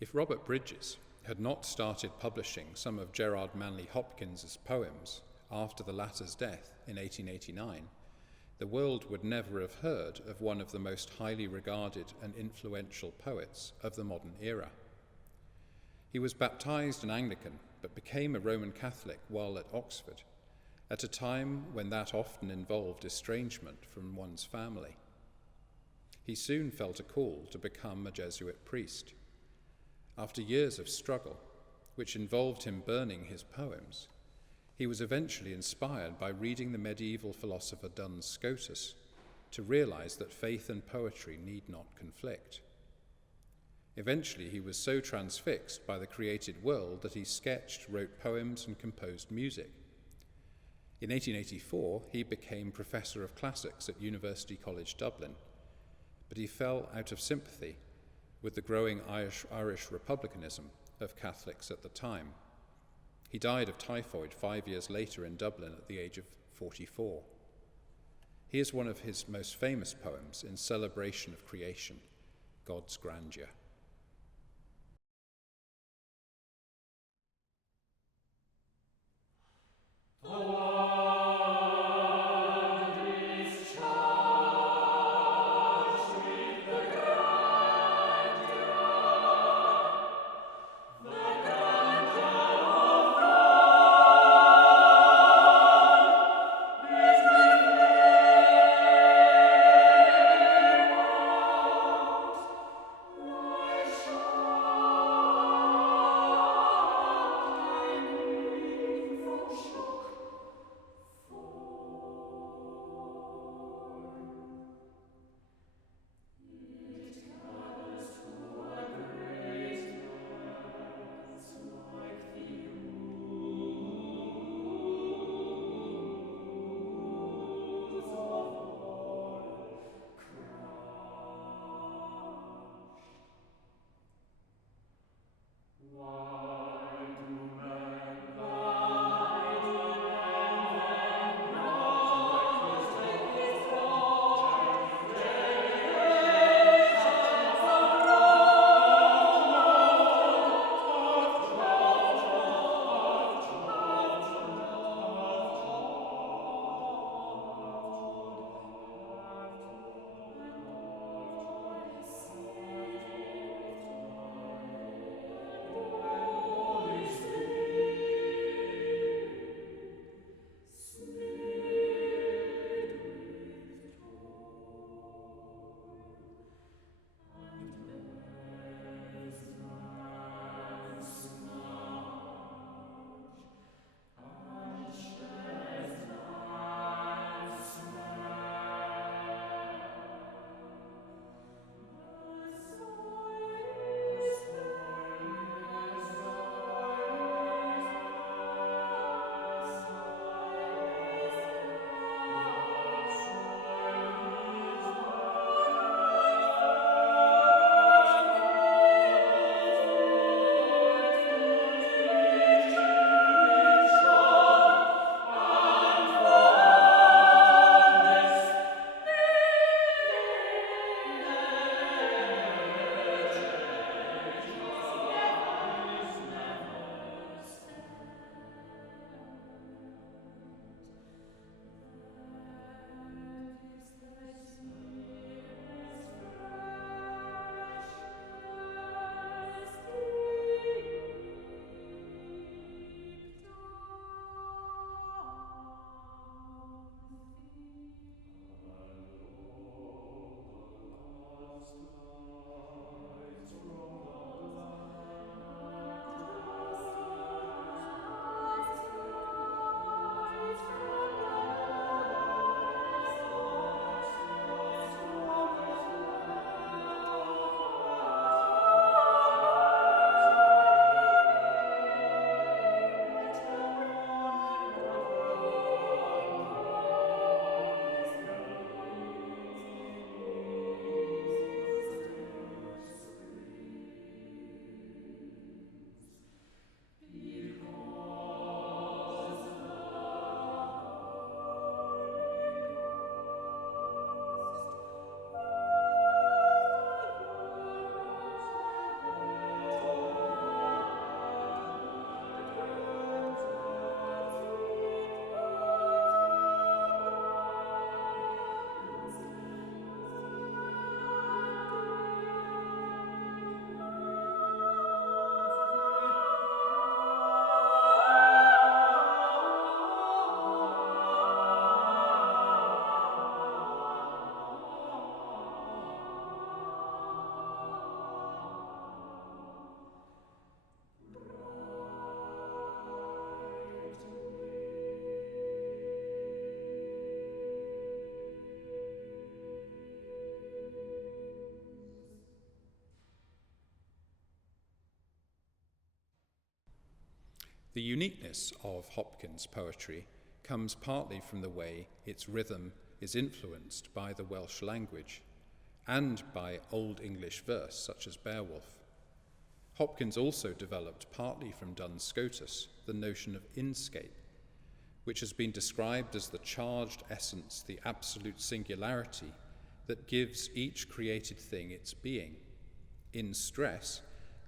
If Robert Bridges had not started publishing some of Gerard Manley Hopkins's poems after the latter's death in 1889, the world would never have heard of one of the most highly regarded and influential poets of the modern era. He was baptized an Anglican, but became a Roman Catholic while at Oxford, at a time when that often involved estrangement from one's family. He soon felt a call to become a Jesuit priest. After years of struggle, which involved him burning his poems, he was eventually inspired by reading the medieval philosopher Duns Scotus to realize that faith and poetry need not conflict. Eventually, he was so transfixed by the created world that he sketched, wrote poems, and composed music. In 1884, he became Professor of Classics at University College Dublin, but he fell out of sympathy with the growing Irish republicanism of Catholics at the time. He died of typhoid 5 years later in Dublin at the age of 44. Here's one of his most famous poems in celebration of creation, God's Grandeur. Wow. The uniqueness of Hopkins' poetry comes partly from the way its rhythm is influenced by the Welsh language and by Old English verse such as Beowulf. Hopkins also developed, partly from Duns Scotus, the notion of inscape, which has been described as the charged essence, the absolute singularity that gives each created thing its being. In stress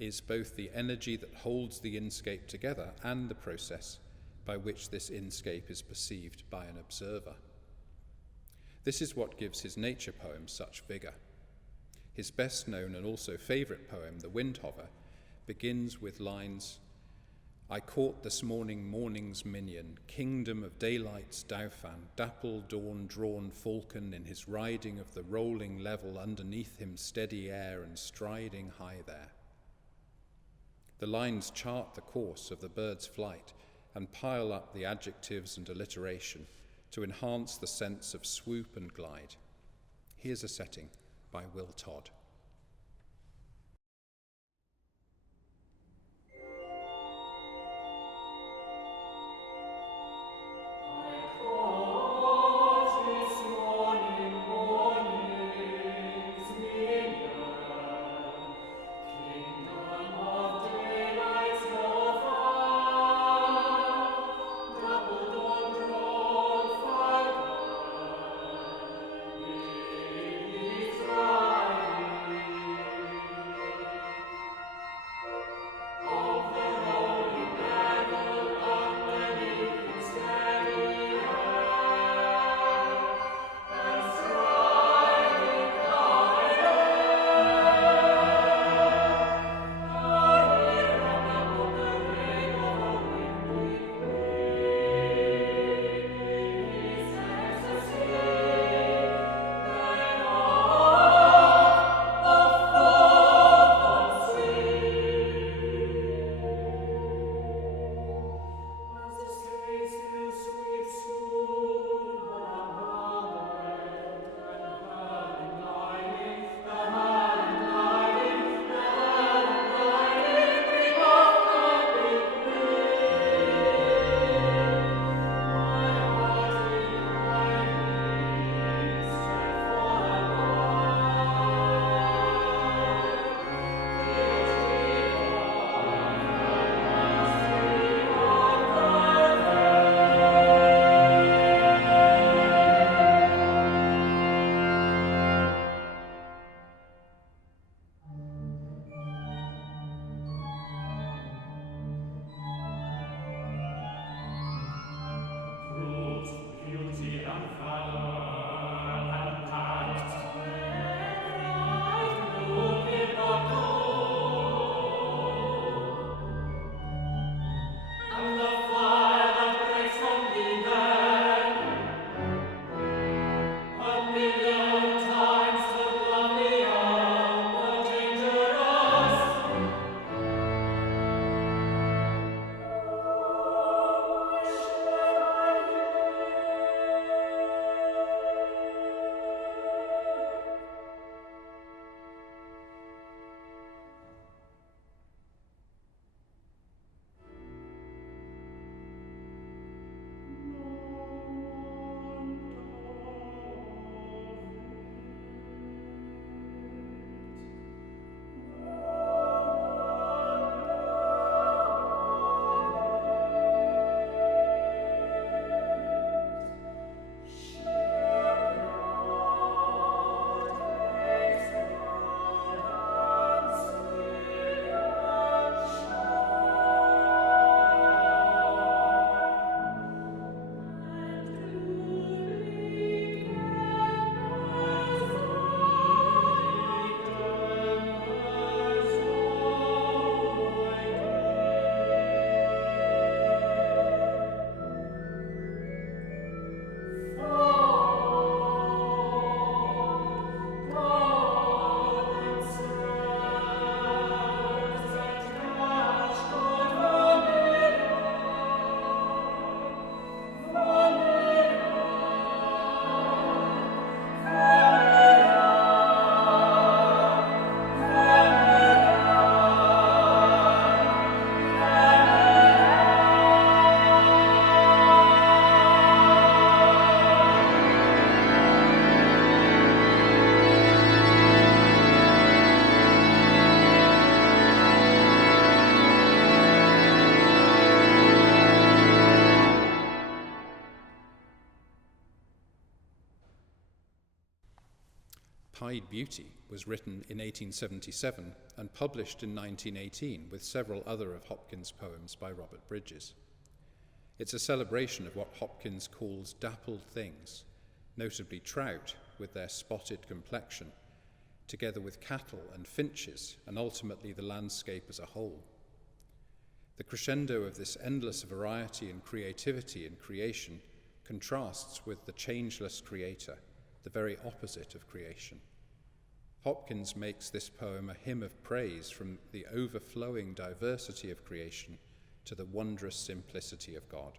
is both the energy that holds the inscape together and the process by which this inscape is perceived by an observer. This is what gives his nature poems such vigour. His best known and also favourite poem, The Windhover, begins with lines, "I caught this morning's minion, kingdom of daylight's Dauphin, dapple dawn-drawn falcon in his riding of the rolling level underneath him steady air and striding high there." The lines chart the course of the bird's flight and pile up the adjectives and alliteration to enhance the sense of swoop and glide. Here's a setting by Will Todd. Pied Beauty was written in 1877 and published in 1918 with several other of Hopkins' poems by Robert Bridges. It's a celebration of what Hopkins calls dappled things, notably trout with their spotted complexion, together with cattle and finches, and ultimately the landscape as a whole. The crescendo of this endless variety and creativity in creation contrasts with the changeless creator, the very opposite of creation. Hopkins makes this poem a hymn of praise from the overflowing diversity of creation to the wondrous simplicity of God.